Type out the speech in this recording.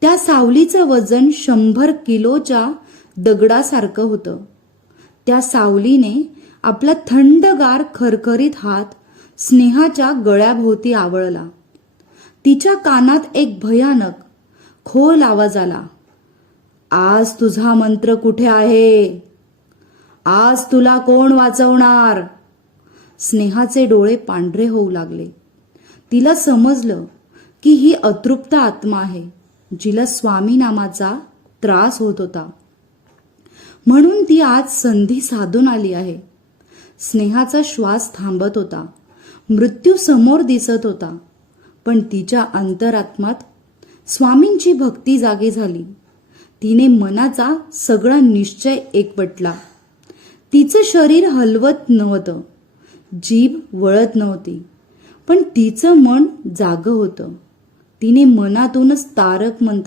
त्या सावलीचं वजन 100 किलोच्या दगडासारखं होतं. त्या सावलीने आपला थंडगार खरखरीत हात स्नेहाच्या गळ्याभोवती आवळला. तिच्या कानात एक भयानक खोल आवाज आला. आज तुझा मंत्र कुठे आहे? आज तुला कोण वाचवणार? स्नेहाचे डोळे पांढरे होऊ लागले. तिला समजलं की ही अतृप्त आत्मा आहे, जिला स्वामी नामाचा त्रास होत होता. म्हणून ती आज संधी साधून आली आहे. स्नेहाचा श्वास थांबत होता. मृत्यू समोर दिसत होता. पण तिच्या अंतरात्म्यात स्वामींची भक्ती जागी झाली. तिने मनाचा सगळा निश्चय एकवटला. तिचं शरीर हलवत नव्हतं, जीभ वळत नव्हती, पण तिचं मन जागं होतं. तिने मनातूनच तारक मंत्र